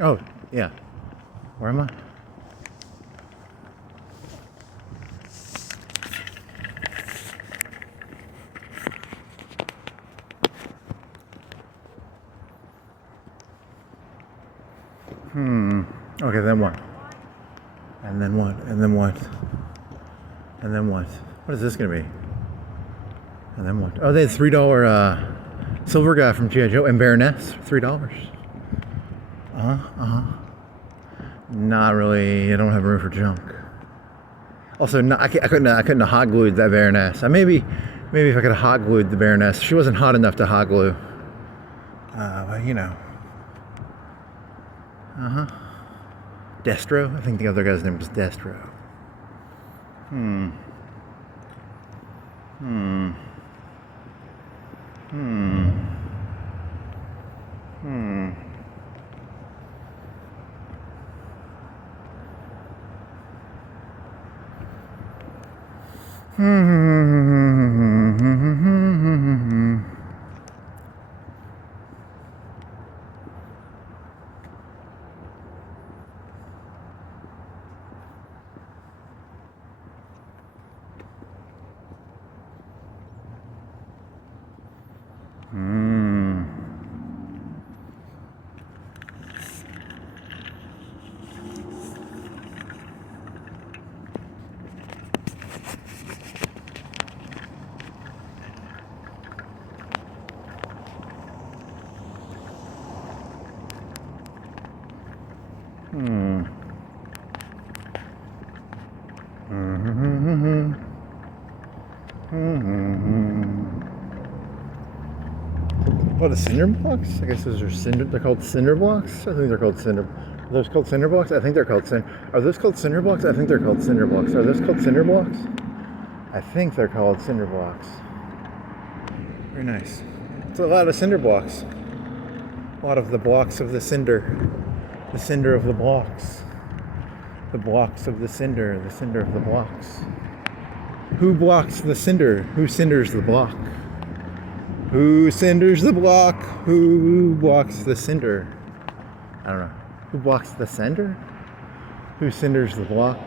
Oh, yeah. Where am I? Okay, then what? And then what? And then what? And then what? What is this gonna be? And then what? Oh, they had $3 silver guy from G.I. Joe and Baroness, $3. Not really. I don't have room for junk. Also, no, I couldn't have hot glued that Baroness. Maybe if I could have hot glued the Baroness. She wasn't hot enough to hot glue. But you know. Destro? I think the other guy's name was Destro. What, a cinder blocks? I guess those are cinder. They're called cinder blocks. I think they're called cinder. Are those called cinder blocks? I think they're called cinder. Are those called cinder blocks? I think they're called cinder blocks. Are those called cinder blocks? I think they're called cinder blocks. Very nice. It's a lot of cinder blocks. A lot of the blocks of the cinder. The cinder of the blocks. The blocks of the cinder of the blocks. Who blocks the cinder? Who cinders the block? Who cinders the block? Who blocks the cinder? I don't know. Who blocks the cinder? Who cinders the block?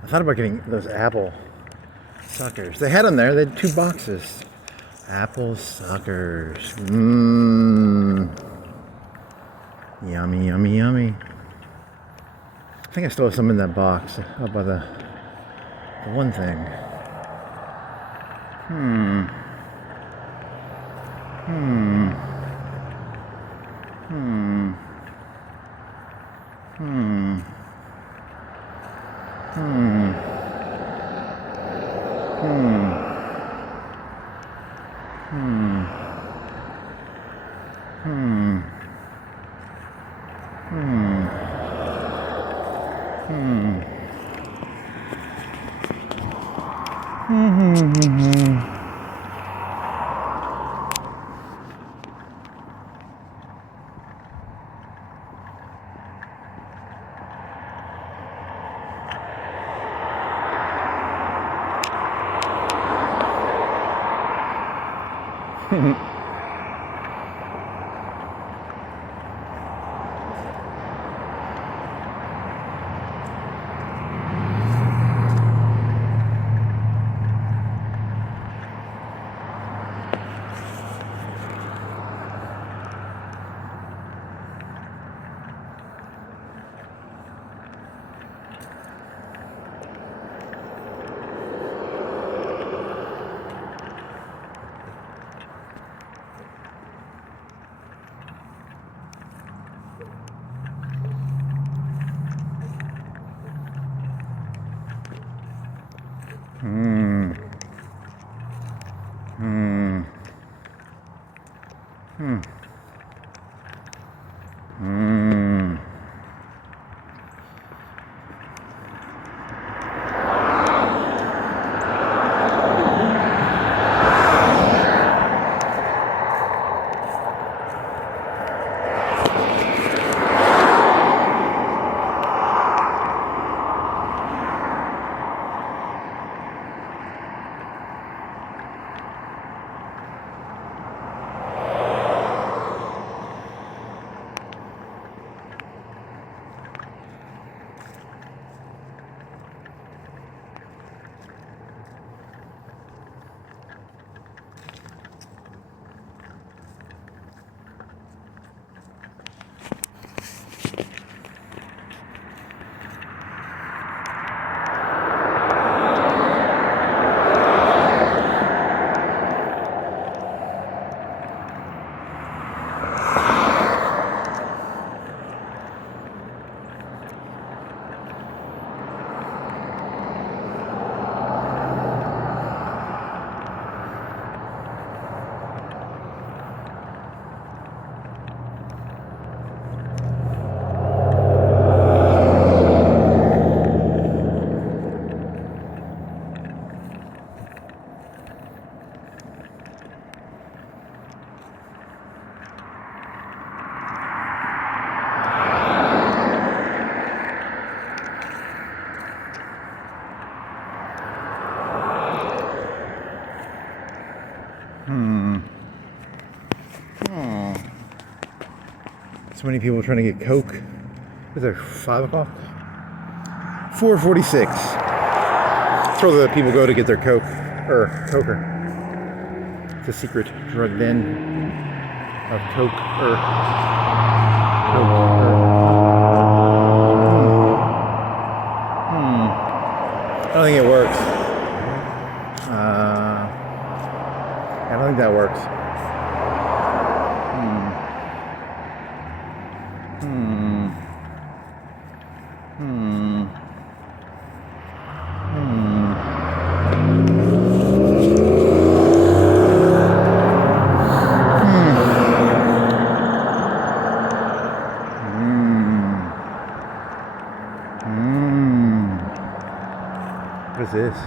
I thought about getting those apple suckers. They had them there. They had 2 boxes. Apple suckers. Yummy, yummy, yummy. I think I still have some in that box up by the one thing. Hmm. Hmm. Hmm. Hmm. Oh. So many people trying to get Coke. Is it 5 o'clock? 4:46. That's where the people go to get their Coke. Or Coker. It's a secret drug den of Coke. I don't think it works. I don't think that works. What is this?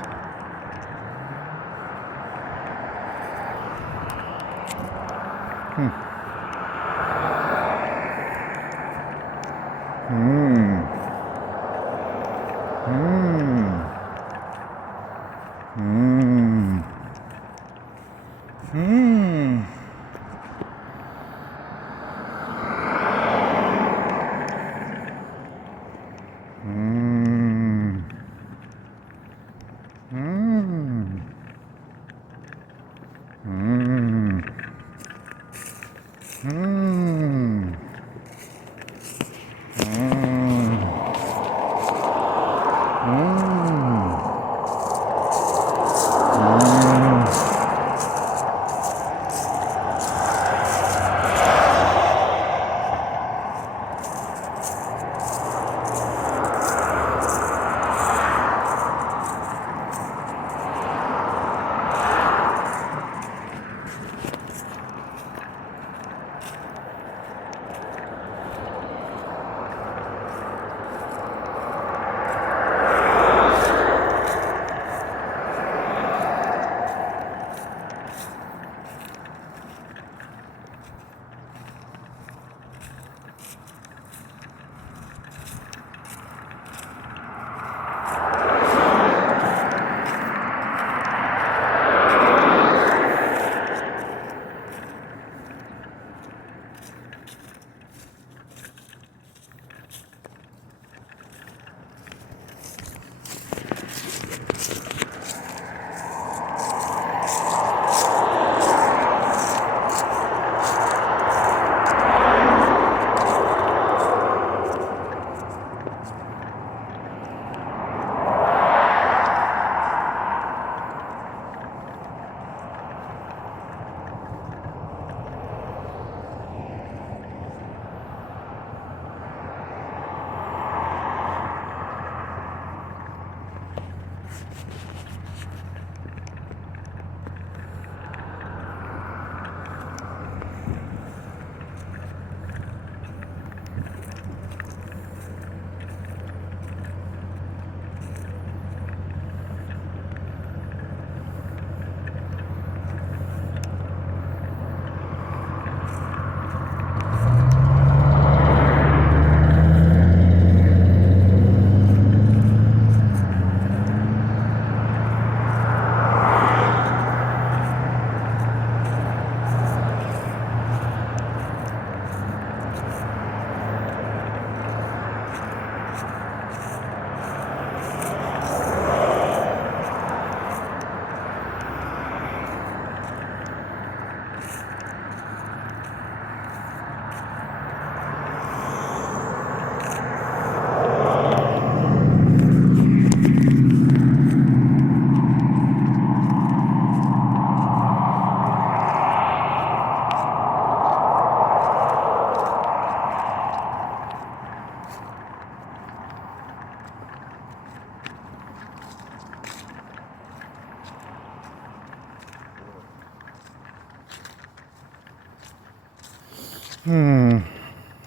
Hmm.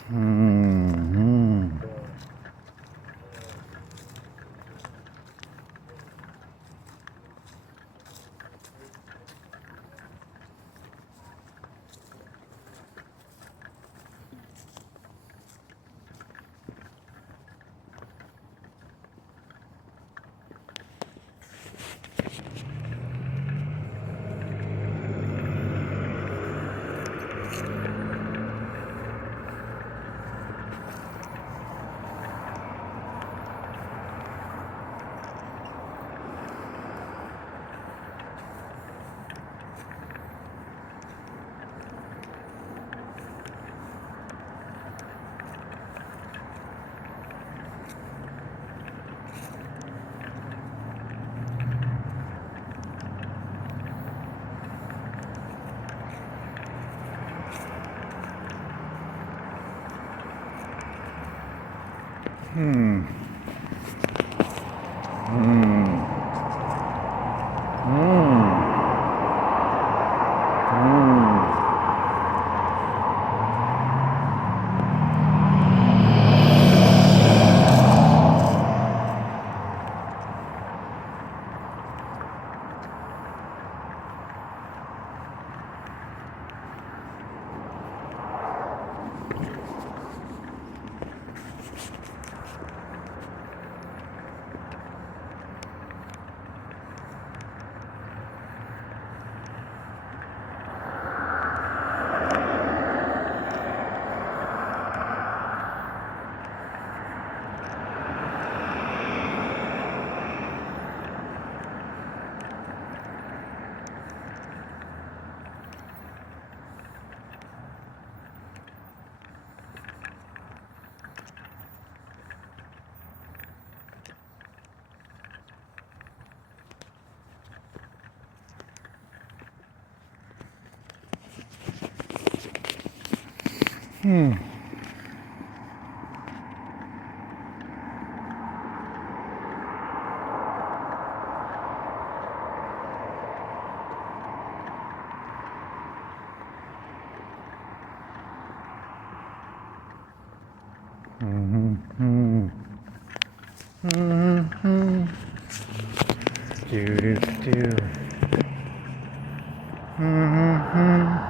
Hmm. Hmm. Hmm. Hmm. Hmm. Hmm. Hmm. Do do do. Hmm. Hmm.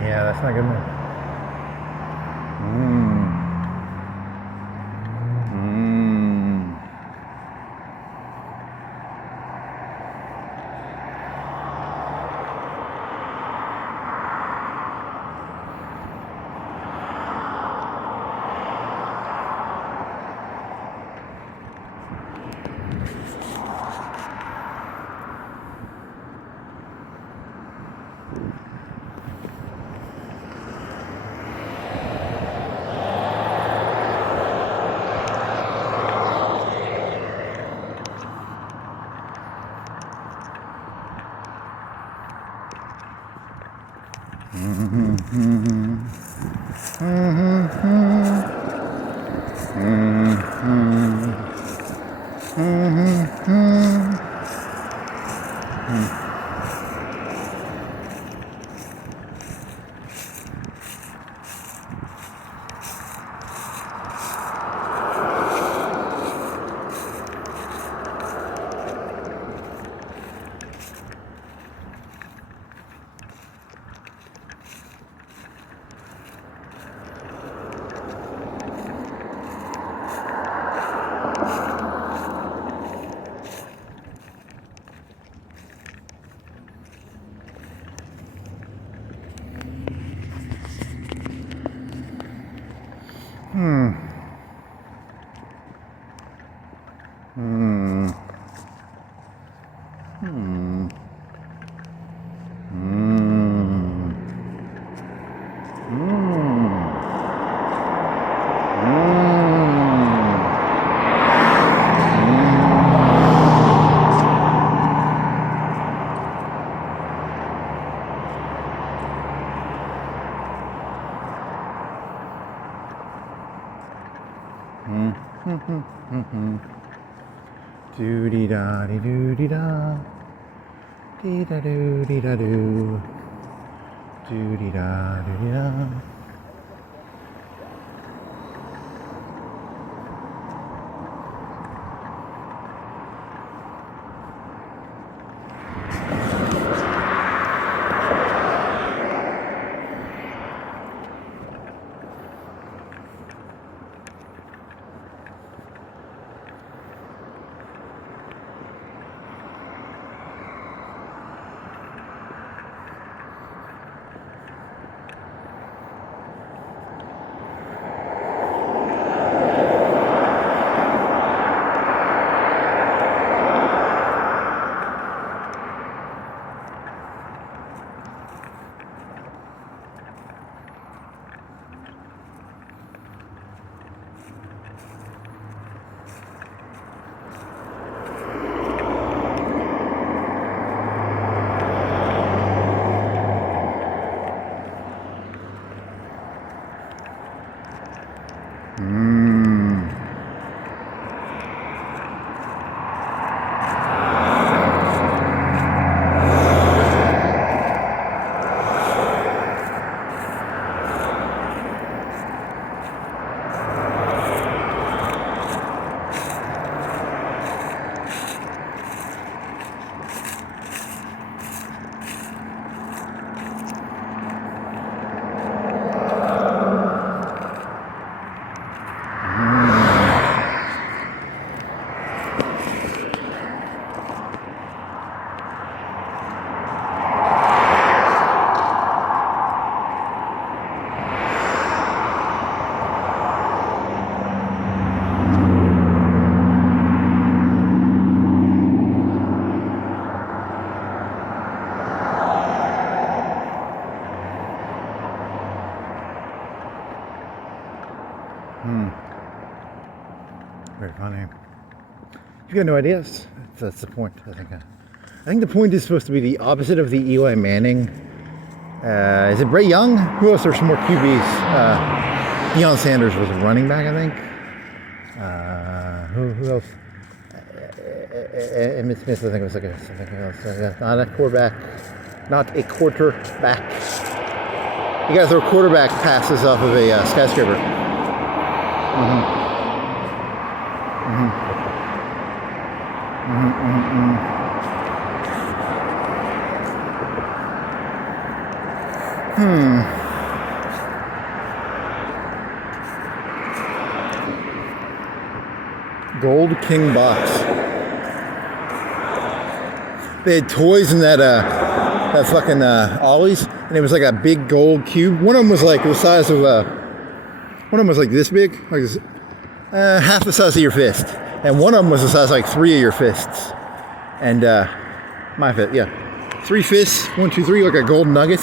Yeah, that's not good enough. Doo-dee-da-dee-doo-dee-da. Dee-da-doo-dee-da-doo. Doo-dee-da-doo-dee-da. Very funny. You've got no ideas. That's the point, I think. I think the point is supposed to be the opposite of the Eli Manning. Is it Bray Young? Who else? There's some more QBs. Deion Sanders was a running back, I think. Who else? Emmitt Smith, I think, was like something else. Not a quarterback. Not a quarterback. You gotta throw quarterback passes off of a skyscraper. Gold King box. They had toys in that fucking Ollie's, and it was like a big gold cube. One of them was like the size of one of them was like this big, like this, half the size of your fist, and one of them was the size of like 3 of your fists. And my fist, yeah, 3 fists, 1, 2, 3, like a gold nugget.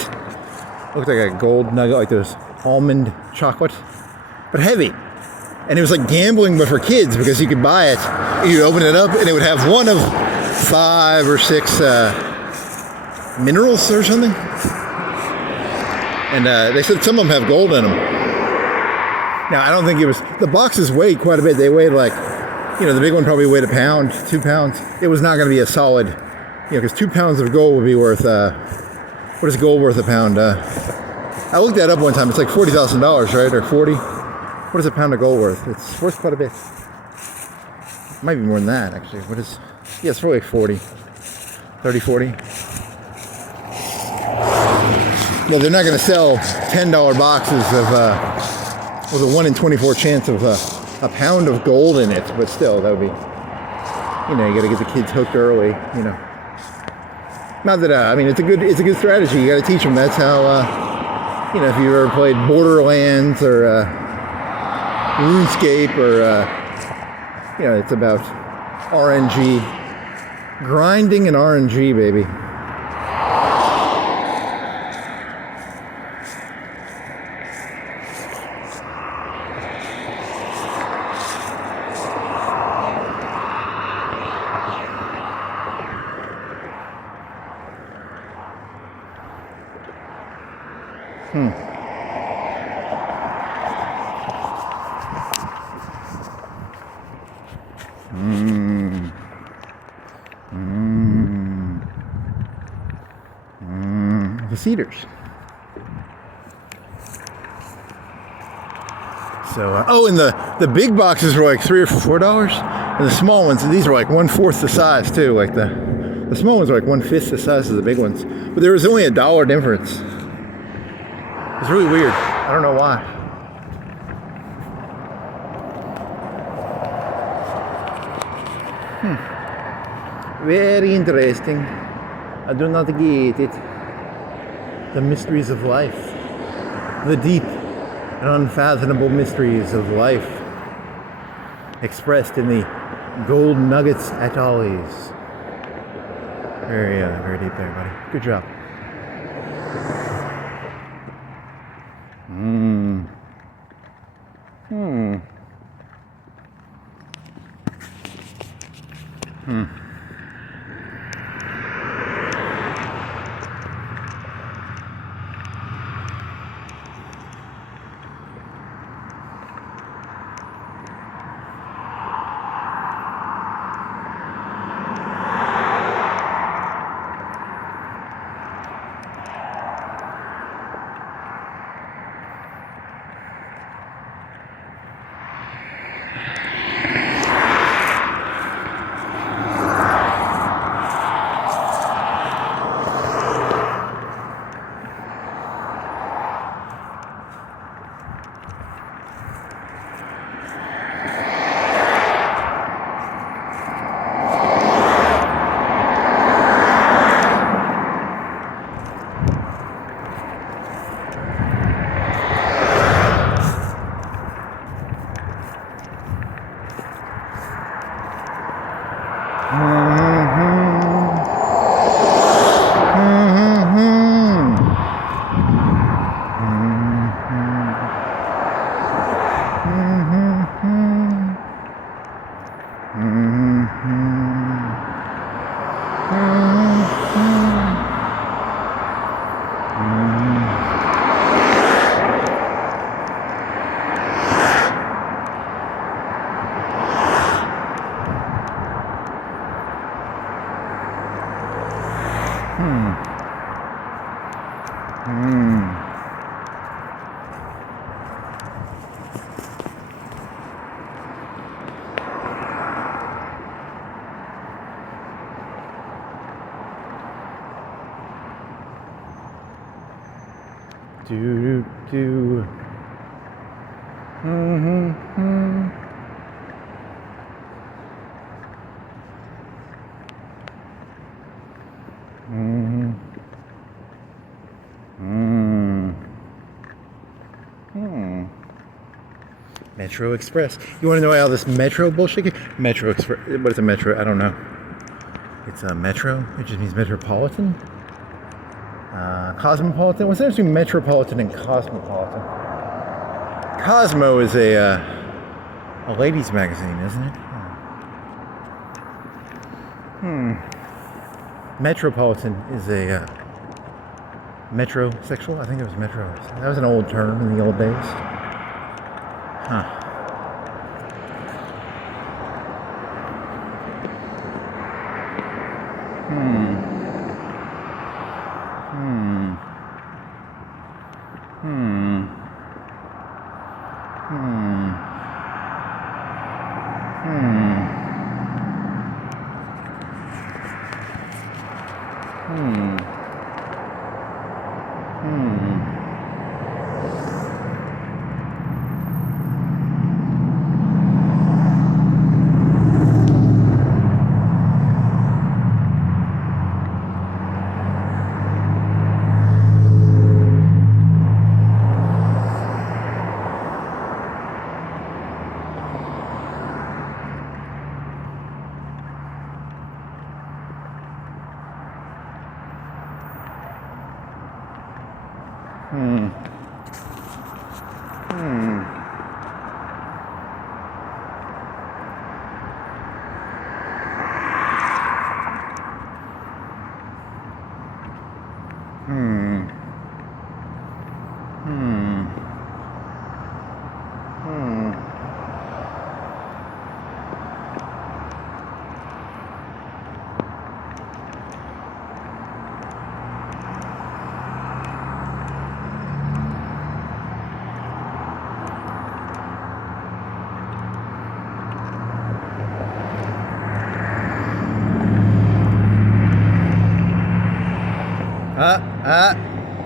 Looked like a gold nugget, like those almond chocolate, but heavy. And it was like gambling, but for kids, because you could buy it, you'd open it up, and it would have one of 5 or 6 minerals or something. And they said some of them have gold in them. Now, I don't think it was, the boxes weighed quite a bit. They weighed like, you know, the big one probably weighed 1 pound, 2 pounds. It was not going to be a solid, you know, because 2 pounds of gold would be worth, what is gold worth a pound? I looked that up one time. It's like $40,000, right? Or 40. What is a pound of gold worth? It's worth quite a bit. It might be more than that, actually. What is, yeah, it's probably like 40. 30, 40. Yeah, they're not going to sell $10 boxes of, with a 1 in 24 chance of a pound of gold in it, but still, that would be, you know, you got to get the kids hooked early, you know. Not that, I mean, it's a good strategy. You got to teach them. That's how, you know, if you ever played Borderlands or Runescape or, you know, it's about RNG, grinding and RNG, baby. the cedars. So, oh, and the big boxes were like $3 or $4, and the small ones, these were like 1/4 the size too. Like the small ones were like 1/5 the size of the big ones, but there was only $1 difference. It's really weird. I don't know why. Very interesting. I do not get it. The mysteries of life. The deep and unfathomable mysteries of life. Expressed in the gold nuggets at Ollie's. Very deep there, buddy. Good job. Do. Metro Express. You want to know all this Metro bullshit? Metro Express. What is a Metro? I don't know. It's a Metro. It just means metropolitan. Cosmopolitan. What's the difference between metropolitan and cosmopolitan? Cosmo is a ladies' magazine, isn't it? Metropolitan is a metrosexual. I think it was metro. That was an old term in the old days. Huh.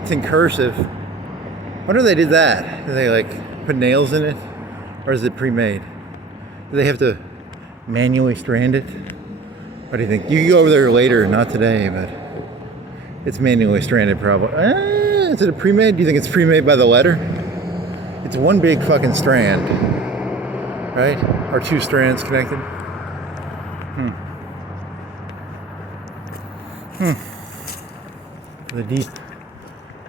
It's in cursive. I wonder if they did that. Did they like put nails in it? Or is it pre-made? Do they have to manually strand it? What do you think? You can go over there later, not today, but it's manually stranded probably. Is it a pre-made? Do you think it's pre-made by the letter? It's one big fucking strand, right? Or two strands connected? The deep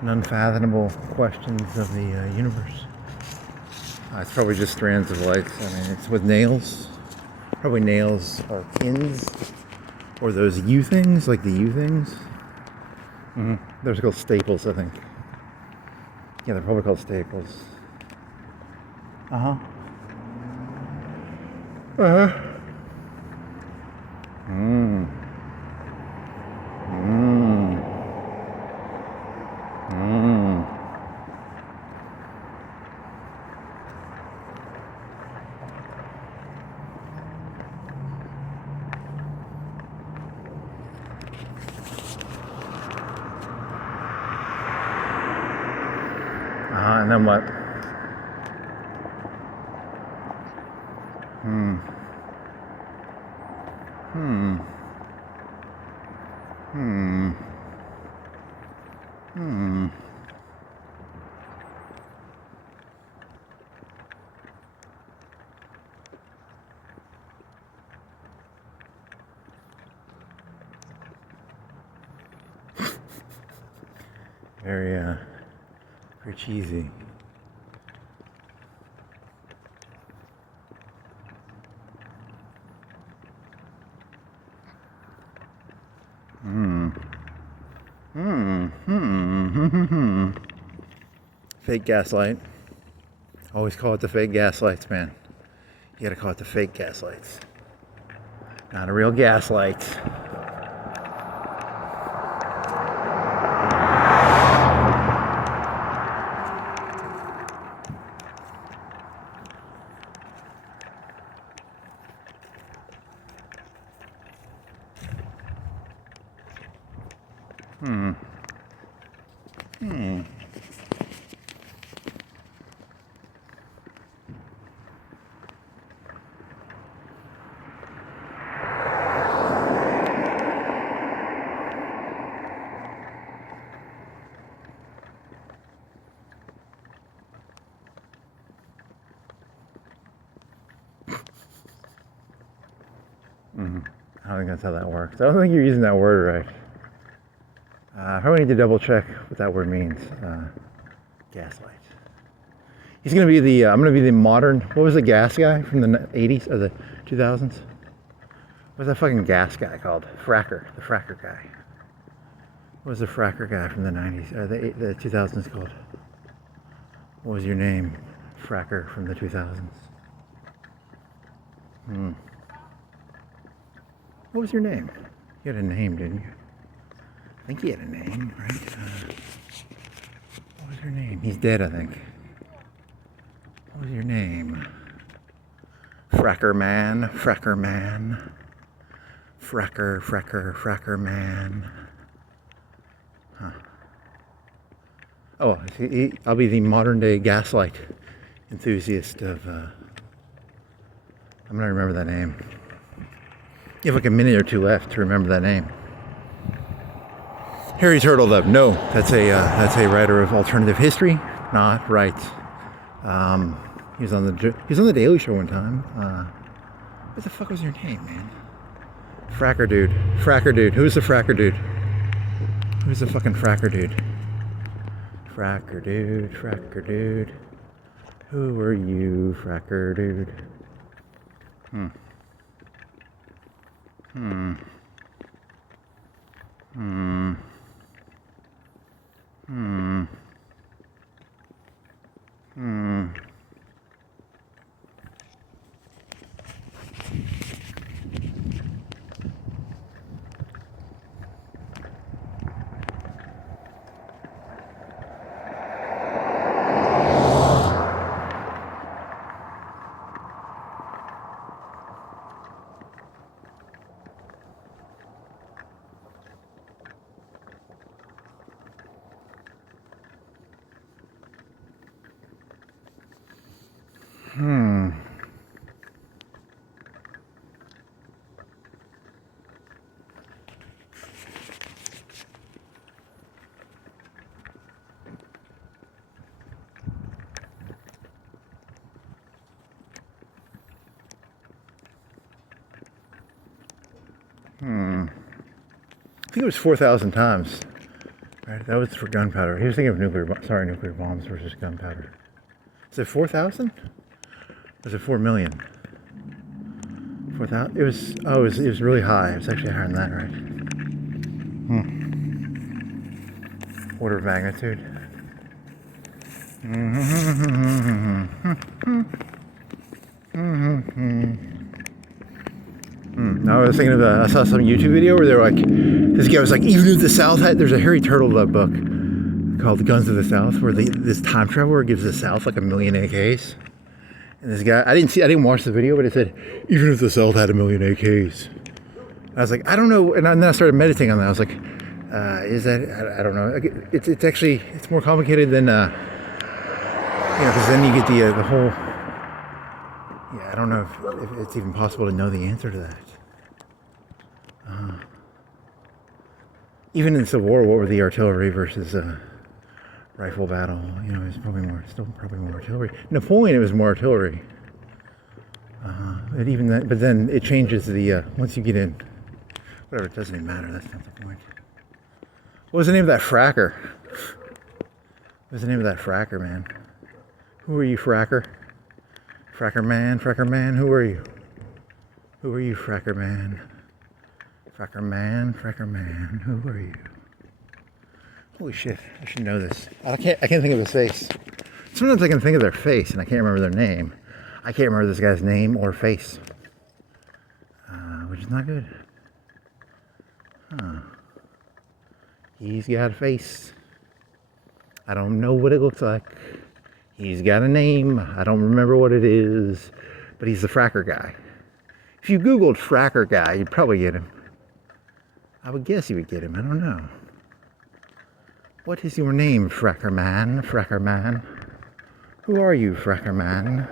and unfathomable questions of the universe. It's probably just strands of lights. I mean, it's with nails. Probably nails or pins. Or those U things, like the U things. Those are called staples, I think. Yeah, they're probably called staples. And then what? Very cheesy. Fake gaslight. Always call it the fake gaslights, man. You gotta call it the fake gaslights. Not a real gaslight. I don't think that's how that works. I don't think you're using that word right. Probably need to double check what that word means. Gaslight. He's gonna be the. I'm gonna be the modern. What was the gas guy from the 80s or the 2000s? What was that fucking gas guy called? Fracker. The fracker guy. What was the fracker guy from the 90s or the 2000s called? What was your name? Fracker from the 2000s. What was your name? You had a name, didn't you? I think he had a name, right? What was your name? He's dead, I think. What was your name? Fracker man, fracker man. Fracker, fracker, fracker man. Huh. Oh, I'll be the modern day gaslight enthusiast of, I'm gonna remember that name. You have like a minute or two left to remember that name. Harry Turtledove. No, that's a writer of alternative history. Not right. He was on the Daily Show one time. What the fuck was your name, man? Fracker dude. Fracker dude. Who's the fracker dude? Who's the fucking fracker dude? Fracker dude. Fracker dude. Who are you, fracker dude? I think it was 4,000 times. Right, that was for gunpowder. He was thinking of nuclear bombs versus gunpowder. Is it 4,000? Was it 4 million? 4,000? It was, oh, it was really high. It was actually higher than that, right? Order of magnitude. I was thinking of I saw some YouTube video where they were like, this guy was like, even if the South had, there's a Harry Turtledove book called The Guns of the South, where this time traveler gives the South like 1 million AKs. And this guy, I didn't watch the video, but it said, even if the South had 1 million AKs. I was like, I don't know, and then I started meditating on that. I was like, is that, I don't know. It's actually, it's more complicated than, because then you get the whole, I don't know if it's even possible to know the answer to that. Even in the Civil War, what were the artillery versus rifle battle? It's still probably more artillery. Napoleon, it was more artillery. But then it changes once you get in. Whatever, it doesn't even matter. That's not the point. What was the name of that fracker? What was the name of that fracker, man? Who are you, fracker? Fracker man, who are you? Who are you, fracker man? Fracker man, who are you? Holy shit, I should know this. I can't think of his face. Sometimes I can think of their face and I can't remember their name. I can't remember this guy's name or face. Which is not good. He's got a face. I don't know what it looks like. He's got a name. I don't remember what it is. But he's the fracker guy. If you Googled fracker guy, you'd probably get him. I would guess you would get him. I don't know. What is your name, fracker man? Fracker man? Who are you, fracker man?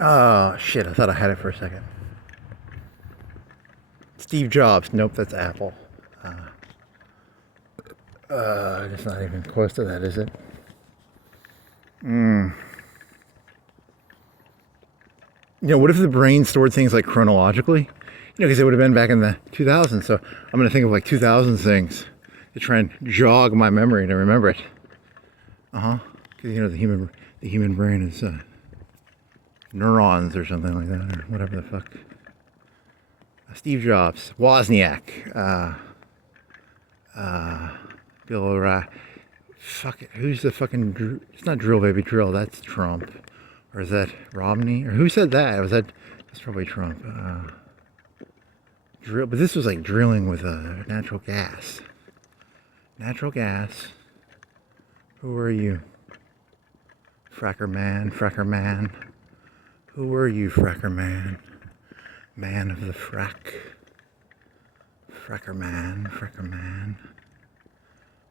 Oh, shit, I thought I had it for a second. Steve Jobs. Nope, that's Apple. It's not even close to that, is it? What if the brain stored things like chronologically? Because it would have been back in the 2000s, so I'm going to think of like 2000 things to try and jog my memory to remember it. Because, the human brain is... neurons or something like that, or whatever the fuck. Steve Jobs, Wozniak, Bill fuck it, who's the fucking, it's not Drill Baby Drill, that's Trump. Or is that Romney? Or who said that? That's probably Trump. Drill, but this was like drilling with natural gas. Natural gas. Who are you? Fracker man, fracker man. Who are you, fracker man? Man of the frack. Fracker man, fracker man.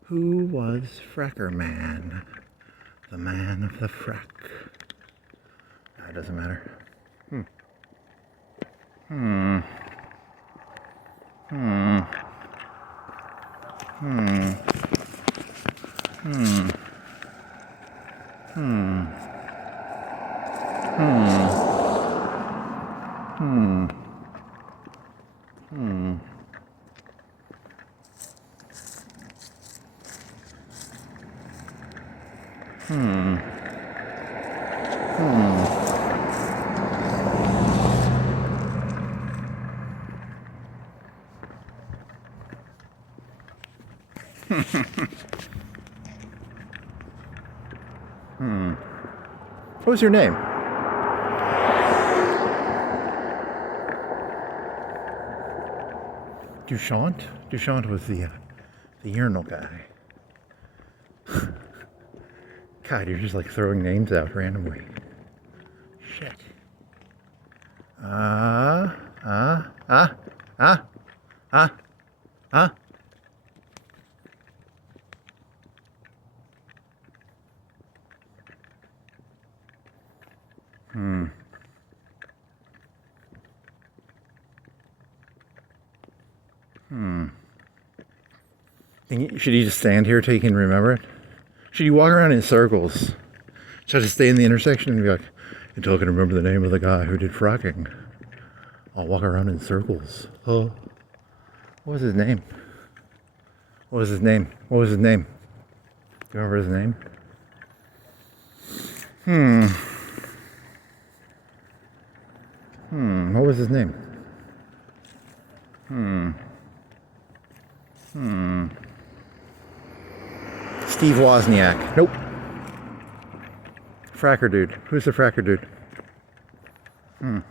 Who was fracker man? The man of the frack. It doesn't matter. What was your name? Duchamp? Duchamp was the urinal guy. God, you're just like throwing names out randomly. Shit. Should you just stand here till you can remember it? Should you walk around in circles? Should I just stay in the intersection and be like, until I can remember the name of the guy who did fracking? I'll walk around in circles. Oh. What was his name? What was his name? What was his name? Do you remember his name? What was his name? Steve Wozniak. Nope. Fracker dude. Who's the fracker dude? I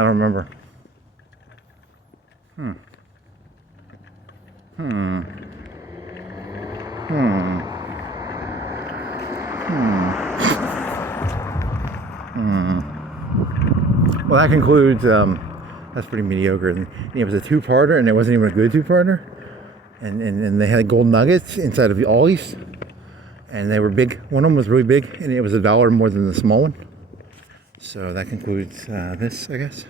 don't remember. Well, that concludes, that's pretty mediocre. And it was a two-parter, and it wasn't even a good two-parter. And they had gold nuggets inside of the Ollies. And they were big. One of them was really big, and it was $1 more than the small one. So that concludes this, I guess.